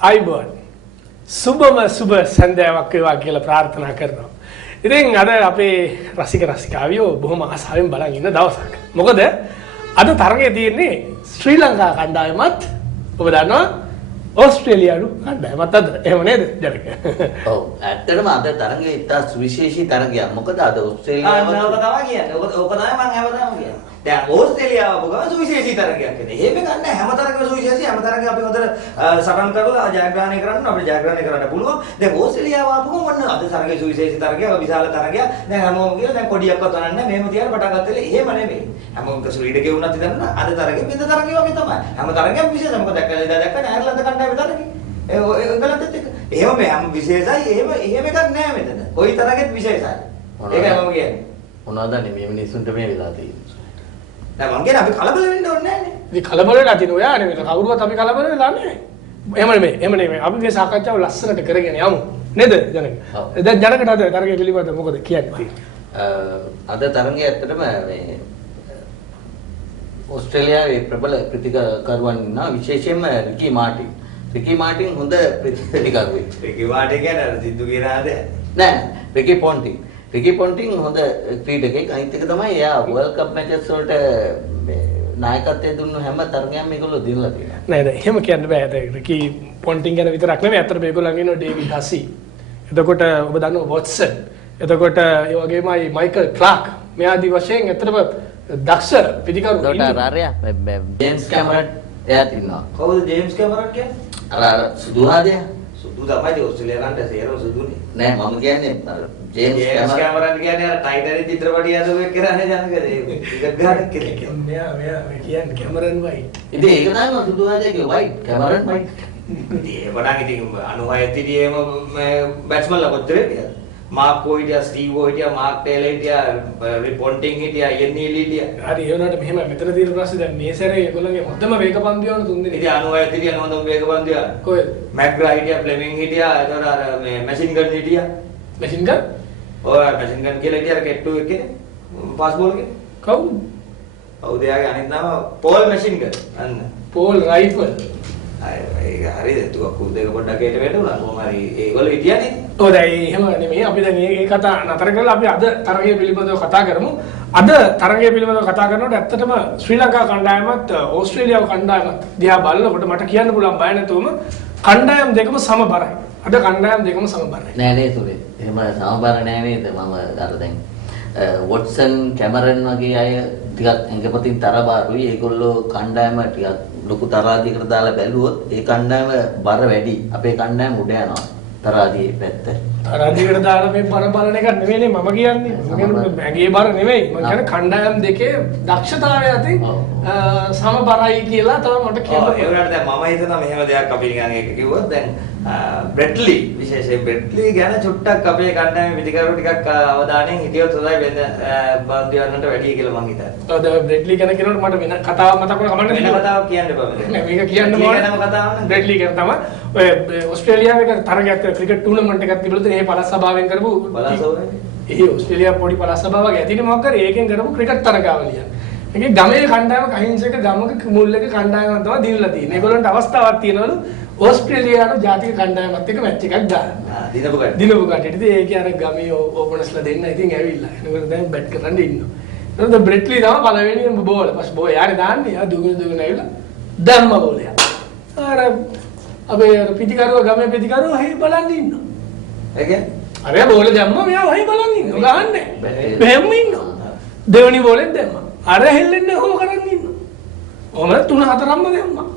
ආයිබෝන් සුබම සුබ සන්ධ්‍යාවක් වේවා කියලා ප්‍රාර්ථනා කරනවා. ඉතින් අද අපේ රසික රසිකාවියෝ බොහොම ආසාවෙන් බලන් ඉන්න දවසක්. මොකද අද තරගයේ තියෙන්නේ ශ්‍රී ලංකා කණ්ඩායමත් ඔබ දන්නවා ඕස්ට්‍රේලියානු කණ්ඩායමත් අතර. එහෙම නේද ජනක? ඔව් ඇත්තටම අද තරගයේ ඉතා සුවිශේෂී තරගයක්. මොකද අද ඕස්ට්‍රේලියාව ඔක තමයි කියන්නේ. ඔක තමයි මම හැමදාම කියන්නේ. දැන් ඕස්ට්‍රේලියාව ගම සුවිශේෂී තරගයක් නේ. එහෙම ගන්න හැම තරගෙම සුවිශේෂී හැම තරගෙම අපි හොඳට සටන් කරලා ජයග්‍රහණය කරන්න අපිට ජයග්‍රහණය කරන්න පුළුවන්. දැන් ඕස්ට්‍රේලියාව ආපුවම මොන අද තරගයේ සුවිශේෂී තරගයක් විශාල තරගයක්. දැන් හැමෝම කියන දැන් කොඩියක්වත් වරන්නේ නැහැ. මෙහෙම තියාගෙන පටන් ගත්තේ එහෙම නෙමෙයි. හැමෝම ශ්‍රීලංකාවේ වුණත් ඉතින් අද තරගෙ බින්ද තරගය වගේ තමයි. හැම තරගයක්ම විශේෂයි. මොකද දැක්කම අයර්ලන්ත කණ්ඩායමේ තරගෙ. ඒගොල්ලන්ටත් එක්ක. එහෙම හැම විශේෂයි. එහෙම එකක් නෑ මෙතන. කොයි තරගෙත් විශේෂයි. ඒකයි මම කියන්නේ. මොනවද මේ මිනිස්සුන්ට මේ වෙලා තියෙන්නේ? දැන් මං කියන්නේ අපි කලබල වෙන්න ඕනේ නෑනේ. ඉතින් කලබල වෙලා තියෙන ඔයා නෙමෙයි කවුරුවත් අපි කලබල වෙලා නැහැ. එහෙම නෙමෙයි. අපි මේ සාකච්ඡාව ලස්සනට කරගෙන යමු. නේද ජනක? දැන් ජනකට අද තරගය පිළිබඳව මොකද කියන්නේ? අද තරගය ඇත්තටම මේ ඕස්ට්‍රේලියාවේ ප්‍රබල ප්‍රතිකරුවන් ඉන්නවා විශේෂයෙන්ම රිකි මාටින් හොඳ ප්‍රතිකරුවෙක්. රිකි මාටින් කියන්නේ සිද්ධු කියන ආද නෑ රිකි පොන්ටින් හොඳ ක්‍රීඩකෙක්. අනිත් එක තමයි එයා වර්ල්ඩ් කප් මැචස් වලට නායකත්වයේ දුන්නු හැම තරගයක්ම මේගොල්ලෝ දිනලා තියෙනවා. නෑ එහෙම කියන්න බෑ. රිකි පොන්ටින් ගැන විතරක් නෙමෙයි අතට මේගොල්ලන් ඉන්නවා ඩේවිඩ් හසි. එතකොට ඔබ දන්නවා වොට්සන්. එතකොට ඒ වගේමයි මයිකල් ක්ලාක්. මේ ආදී වශයෙන් ඇත්තටම දක්ෂ පිටිකරු ජේම්ස් කැමරන් එයාත් ඉන්නවා. කවුද ජේම්ස් කැමරන් කියන්නේ? අර සුදු ආදයා. සුදු තමයි ඕස්ට්‍රේලියාවට සේරම සුදුනේ. නෑ මම කියන්නේ ජේම්ස් කැමරන් කියන්නේ අර ටයිටනික් චිත්‍රපටිය අදෝ එක කරන්නේ ජනකද ඒක ගහක් කෙනෙක්. මෙයා කියන්නේ කැමරන් වයිට්. ඉතින් ඒක තමයි සුදු ආදයාගේ වයිට් කැමරන් වයිට්. ඉතින් වඩාක් ඉතින් 96 තිරියේම බැට්ස්මන්ලා කොච්චර හිටියද? මාක් කොයිඩියා ස්ටීව් හිටියා මාක් ටේලර් හිටියා රිපොන්ටින් හිටියා යන්නීලි හිටියා. හරි ඒ වුණාට මෙහෙම මෙතන තියෙන ප්‍රශ්නේ දැන් මේ සැරේ ඒගොල්ලන්ගේ හොඳම වේගපන්දු යන තුන් දෙනෙක්. ඉතින් 96 තිරිය හොඳම වේගපන්දු යන. කොහෙද? මැග්‍රා හිටියා ෆ්ලෙමින් හිටියා ඒතර අර මේ මැෂින් ගන් හිටියා. මැෂින් ගන්? ඔය මැෂින් ගන් කියලා හිටියා අර කෙට්ටු එකේ ෆාස්ට් බෝල් එකේ. කවුද? කවුද යාගේ අනිත් නම පෝල් මැෂින් ගන්. අන්න. පෝල් රයිෆල්. ඒක හරිද? තුක කුද්දේක පොඩ්ඩක් ඒට වැටුණා. කොහොම හරි ඒගොල්ලෝ හිටියානේ. ඔව් දැන් එහෙම නෙමෙයි අපි දැන් මේ කතා නතර කරලා අපි අද තරගය පිළිබඳව කතා කරමු. අද තරගය පිළිබඳව කතා කරනකොට ඇත්තටම ශ්‍රී ලංකා කණ්ඩායමත් ඕස්ට්‍රේලියාව කණ්ඩායමත් දිහා බලනකොට මට කියන්න පුළුවන් බය නැතුවම කණ්ඩායම් දෙකම සමබරයි. අද කණ්ඩායම් දෙකම සමබරයි. නෑ නේ සුරේ. එහෙම සමබර නෑ නේද? මම අර දැන් වොට්සන් කැමරන් වගේ අය ටිකක් ඇඟපතින් තරබාරුයි. ඒගොල්ලෝ කණ්ඩායම ටිකක් ලොකු තරාදියකට දාලා බැලුවොත් ඒ කණ්ඩායම බර වැඩි. අපේ කණ්ඩායම උඩ යනවා. තරාදියේ පැත්ත. තරාදියකට දාලා මේ බර බලන එක නෙමෙයිනේ මම කියන්නේ. මම කියන්නේ ඇඟේ බර නෙමෙයි. මම කියන්නේ කණ්ඩායම් දෙකේ දක්ෂතාවය අතින් සමබරයි කියලා තමයි මට කියන්න. ඒ වුණාට දැන් මම හිතනවා මෙහෙම දෙයක් අපි නිකන් ඒක කිව්වොත් දැන් බ්‍රෙඩ්ලි විශේෂයෙන් බ්‍රෙඩ්ලි ගැන චුට්ටක් අපේ කණ්ඩායමේ පිටිකරු ටිකක් අවධානයෙන් හිටියොත් හොඳයි වෙන බන්දියන්නට වැඩි කියලා මං හිතන්නේ. ඔව් දැන් බ්‍රෙඩ්ලි ගැන කියනකොට මට වෙන කතාවක් මතක් වුණා කමන්නේ වෙන කතාවක් කියන්න බෑ. නෑ මේක කියන්න ඕනේ. වෙනම කතාවක් නේ. බ්‍රෙඩ්ලි ගැන තමයි ඔය ඕස්ට්‍රේලියාවේ තරගයක් ක්‍රිකට් ටූර්නමන්ට් එකක් තිබුණා ඉතින් ඒ පළස් සභාවෙන් කරපු ඒ ඕස්ට්‍රේලියාව පොඩි පළස් සභාවක් ඇතිනේ මොකක් කරේ ඒකෙන් කරපු ක්‍රිකට් තරගාවලිය. ඒකේ ගමේ කණ්ඩායමක අහිංසක ගමක මුල්ලක කණ්ඩායමක් තමයි දීලා තියෙන්නේ. ඒගොල්ලන්ට අවස්ථාවක් තියෙනවලු ඕස්ට්‍රේලියානු ජාතික කණ්ඩායමත් එක්ක මැච් එකක් දාන්න. දිනපු කට්ටියට. ඉතින් ඒකේ අර ගමේ ඕපනර්ස්ලා දෙන්න ඉතින් ඇවිල්ලා. එනකොට දැන් බැට් කරන්න ඉන්නවා. එතකොට බ්‍රෙට්ලි තමයි පළවෙනිම බෝල. පස්සේ බෝල යානේ දාන්නේ. ආ දුගුණ ඇවිල්ලා දැම්ම බෝලය. අර අපේ පිටිකරුව ගමේ පිටිකරුව හේ බලන් ඉන්නවා. ඒ කියන්නේ අර බෝල දැම්ම මෙයා හේ බලන් ඉන්නවා. ගහන්නේ. මෙහෙම ඉන්නවා. දෙවෙනි බෝලෙත් දැම්මා. අර හෙල්ලෙන්නේ කොහොම කරන් ඉන්නවා. ඔහම 3-4ක්ම දැම්මා.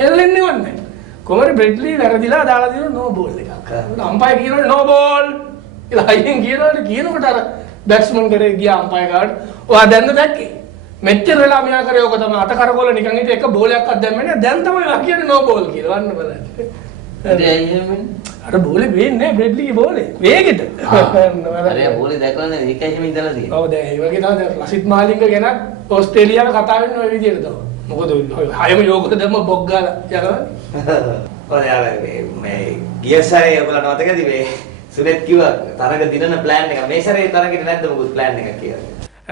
හෙල්ලෙන්නේ නැහැ. කොහමද බ්‍රෙඩ්ලි වැරදිලා දාලා දෙන නෝ බෝල් එකක්. අම්පයර් කියනවනේ නෝ බෝල්. කියලා අයියෙන් කියනකොට අර බැට්ස්මන් කරේ ගියා අම්පයර් ගාවට. ඔයා දැන්ද දැක්කේ? මෙච්චර වෙලා මෙයා කරේ ඔක තමයි අත කරකොල නිකන් ඉතින් එක බෝලයක්වත් දැම්මේ නැහැ. දැන් තමයි ඔයා කියන්නේ නෝ බෝල් කියලා. වන්න බලන්න. අර බෝලේ වෙන්නේ නැහැ බ්‍රෙඩ්ලිගේ බෝලේ. වේගෙට. අර බෝලේ දැකලා නේද ඒකයි හිමින් දාලා තියෙන්නේ. ඔව් දැන් ඒ වගේ තමයි ලසිත් මාලිංග ගැන ඕස්ට්‍රේලියාව කතා වෙන්නේ ওই විදිහට තමයි. මොකද හයම යෝගක දැම්ම බොක් ගාලා යනවා. ඔය යාර මේ ගිය සැරේ ඔයගොල්ලන්ට මතකද මේ සුරේත් කිව්වා තරග දිනන ප්ලෑන් එක. මේ සැරේ තරගෙට නැද්ද මොකද ප්ලෑන් එකක් කියලා?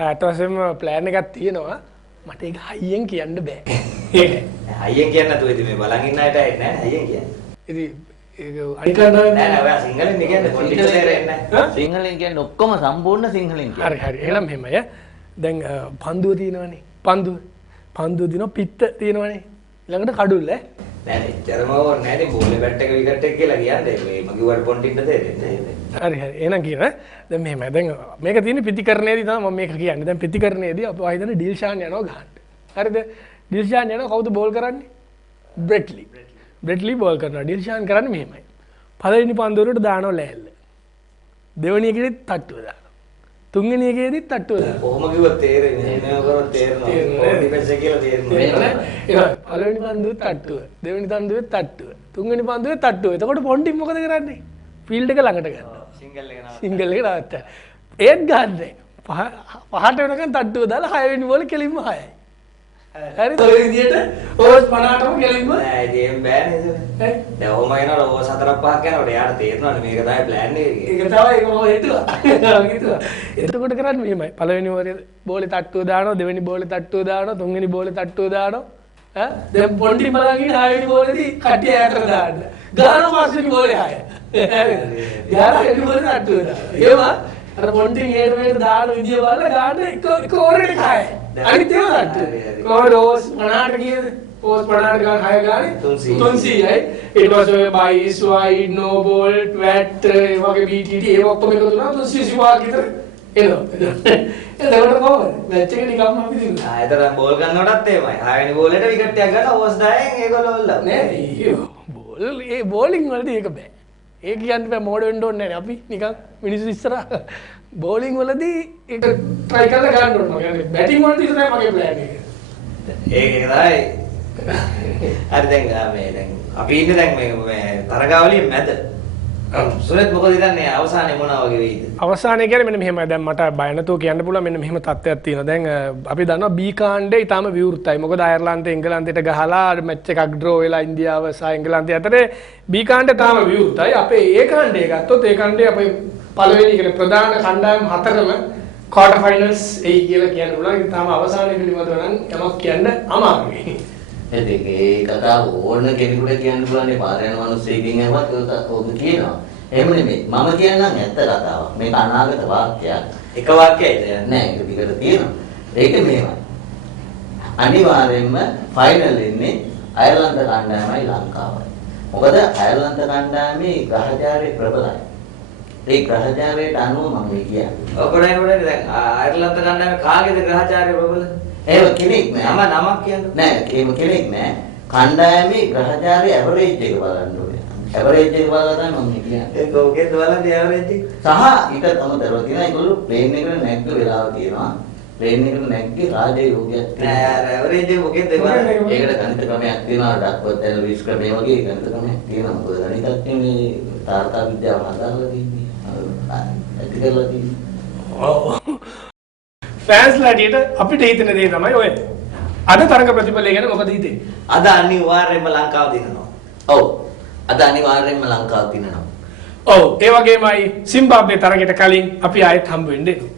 ඊට පස්සේම ප්ලෑන් එකක් තියෙනවා. මට ඒක හයියෙන් කියන්න බෑ. හයියෙන් කියන්න නැතුව ඉතින් මේ බලන් ඉන්න අයට නෑ හයියෙන් කියන්නේ. ඉතින් ඒක අනික කණ්ඩායම නෑ නෑ ඔයා සිංහලෙන් කියන්නේ පොඩි තේරෙන්නේ නැහැ. සිංහලෙන් කියන්නේ ඔක්කොම සම්පූර්ණ සිංහලෙන් කියන්නේ. හරි හරි. එහෙනම් මෙහෙමයි. දැන් පන්දුව තියෙනවනේ. පන්දුව දිනවා පිත්ත තියෙනවනේ. ළඟට කඩුල්ල ඈ. නෑ නෑ එච්චරම ඕනේ නෑ නේ බෝලේ බැට් එක විකට් එක කියලා කියන්නේ මේ මගේ වර පොන්ටින්ට තේරෙන්නේ නැහැ. හරි හරි. එහෙනම් කියන දැන් මෙහෙමයි. දැන් මේක තියෙන්නේ ප්‍රතිකරණයේදී තමයි මම මේක කියන්නේ. දැන් ප්‍රතිකරණයේදී අපි හිතන්නේ ඩිල්ෂාන් යනවා ගහන්න. හරිද? ඩිල්ෂාන් යනවා කවුද බෝල් කරන්නේ? බ්‍රෙට්ලි. බ්‍රෙට්ලි බෝල් කරනවා. ඩිල්ෂාන් කරන්නේ මෙහෙමයි. පළවෙනි පන්දුවට දානවා ලෑල්ල. දෙවෙනි එකේදීත් තට්ටුව දානවා. තුන්වෙනි එකේදීත් තට්ටුව දානවා. කොහොම කිව්වත් තේරෙන්නේ නෑ කරොත් තේරෙනවා. ඩිෆෙන්ස් එක කියලා තේරෙනවා. ඒක පළවෙනි පන්දුවේ තට්ටුව. දෙවෙනි පන්දුවේ තට්ටුව. තුන්වෙනි පන්දුවේ තට්ටුව. එතකොට පොන්ටින් මොකද කරන්නේ? ෆීල්ඩ් එක ළඟට ගන්නවා. සිංගල් එක නාව. සිංගල් එක නවත්තා. ඒත් ගන්නෑ. පහට වෙනකන් තට්ටුව දාලා 6 වෙනි බෝලේ කෙලින්ම 6යි. හරිද? ඔය විදියට ඕවර්ස් 58ම කෙලින්ම නෑ ඉතින් බෑනේ ඒක. දැන් ඔහම එනකොට ඕවර් 4-5ක් යනකොට එයාට තේරෙනවානේ මේක තමයි ප්ලෑන් එක කියලා. ඒක තමයි ඒක මම හිතුවා. එතකොට කරන්නේ මෙහෙමයි. පළවෙනි ඕවරේ බෝලේ තට්ටුව දානවා, දෙවෙනි බෝලේ තට්ටුව දානවා, තුන්වෙනි බෝලේ තට්ටුව දානවා. ඈ දැන් පොන්ටි බලන් ඉන්න 6 වෙනි බෝලේදී කට්ටිය ඈතට දාන්න. ගානවා පස්වෙනි බෝලේ 6. හරිද? ගාලා එළි බෝලේ තට්ටුව දානවා. ඒවා අර පොන්ටි හේර වේට දාන විදිය බලලා ගාන්න එක ඕවරේට 6යි. අනිත් ඒවා තට්ටුව. කොහොමද ඕස් 50ට ගියද? ඕස් 50ට ගාන 6 ගානේ 300යි. ඊට පස්සේ බයිස් වයිඩ් නෝ බෝල් වැට් ඒ වගේ BTT ඒ ඔක්කොම එකතු වුණා 325 විතර එනවා. එතකොට කොහොමද? මැච් එක නිකම්ම අපි දිනුවා. ආයතන බෝල් ගන්නකොටත් එහෙමයි. 6 වෙනි බෝලේට විකට් එකක් ගන්න ඕවර්ස් 10න් ඒගොල්ලෝ ඔල්ලව. නෑ ඒ බෝලිං වලදී ඒක බෑ. ඒ කියන්න බෑ මෝඩ වෙන්න ඕනේ නෑනේ අපි නිකන් මිනිස්සු ඉස්සරහා බෝලිං වලදී ඒක try කරලා ගන්න ඕනේ. මම කියන්නේ බැටිං වලදී තමයි මගේ ප්ලෑන් එක. ඒක තමයි. හරි දැන් මේ දැන් අපි ඉන්නේ දැන් මේ තරගාවලියේ මැද. සුරත් මොකද හිතන්නේ අවසානයේ මොනවා වගේ වෙයිද? අවසානයේ කියන්නේ මෙන්න මෙහෙමයි. දැන් මට බය නැතුව කියන්න පුළුවන් මෙන්න මෙහෙම තත්ත්වයක් තියෙනවා. දැන් අපි දන්නවා B කාණ්ඩේ ඊටාම විවෘතයි. මොකද අයර්ලන්තේ එංගලන්තයට ගහලා මැච් එකක් ඩ්‍රෝ වෙලා ඉන්දියාව සහ එංගලන්තය අතරේ B කාණ්ඩේ තාම විවෘතයි. අපේ A කාණ්ඩේ ගත්තොත් ඒ කාණ්ඩේ අපේ පළවෙනි කියන්නේ ප්‍රධාන කණ්ඩායම් හතරම ක්වාටර් ෆයිනල්ස් එයි කියලා කියන්න පුළුවන්. ඒක තාම අවසානයේ පිළිබඳව නම් යමක් කියන්න අමාරුයි. ඒ කතාව ඕන කෙනෙකුට කියන්න පුළුවන් ඒ පාර යන මිනිස්සෙකින් ඇහුවත් ඔබ කියනවා. එහෙම නෙමෙයි. මම කියන්නම් ඇත්ත කතාවක්. මේක අනාගත වාක්‍යයක්. එක වාක්‍යයක්ද නෑ ඒක දිගට තියෙනවා. ඒක මෙහෙමයි. අනිවාර්යයෙන්ම ෆයිනල් එන්නේ අයර්ලන්ත කණ්ඩායමයි ලංකාවයි. මොකද අයර්ලන්ත කණ්ඩායමේ ග්‍රහචාරය ප්‍රබලයි. ඒ ග්‍රහචාරයට අනුව මම කියන්නේ. ඔකඩයි නෝඩේ දැන් අයර්ලන්ත කණ්ඩායමේ කාගේද ග්‍රහචාරය ප්‍රබල? ඒව කෙනෙක් නෑ. නමක් කියන්නේ නෑ ඒව කෙනෙක් නෑ. කණ්ඩායමේ ග්‍රහචාරය ඇවරේජ් එක බලන්න ඕනේ. ඇවරේජ් එක බලලා තමයි මම කියන්නේ. ඒක ඔකේද බලන්නේ ඇවරේජ් එක? සහ ඊට අමතරව තියෙනවා ඒගොල්ලෝ ප්ලේන් එකට නැග්ග වෙලාව තියෙනවා. ප්ලේන් එකට නැග්ගේ රාජ්‍ය යෝගයක් තියෙනවා. නෑ ඇවරේජ් එක මොකේද බලන්නේ? ඒකට ගණිත ක්‍රමයක් තියෙනවා. ඩක්වර්ත් ඇනලිස් ක්‍රමය වගේ ගණිත ක්‍රමයක් තියෙනවා. මොකද ගණිතඥ මේ තාර්තා විද්‍යාව හදාලා තියෙන්නේ. ඇති කරලා තියෙන්නේ. ඔව්. ෆෑන්ස්ලාට අපිට හිතෙන දේ තමයි ඔය. අද තරඟ ප්‍රතිඵලය ගැන මොකද හිතෙන්නේ? අද අනිවාර්යයෙන්ම ලංකාව දිනනවා. ඔව්. අද අනිවාර්යයෙන්ම ලංකාව දිනනවා. ඔව් ඒ වගේමයි සිම්බාබ්වේ තරඟයට කලින් අපි ආයෙත් හම්බ වෙන්න එනවා.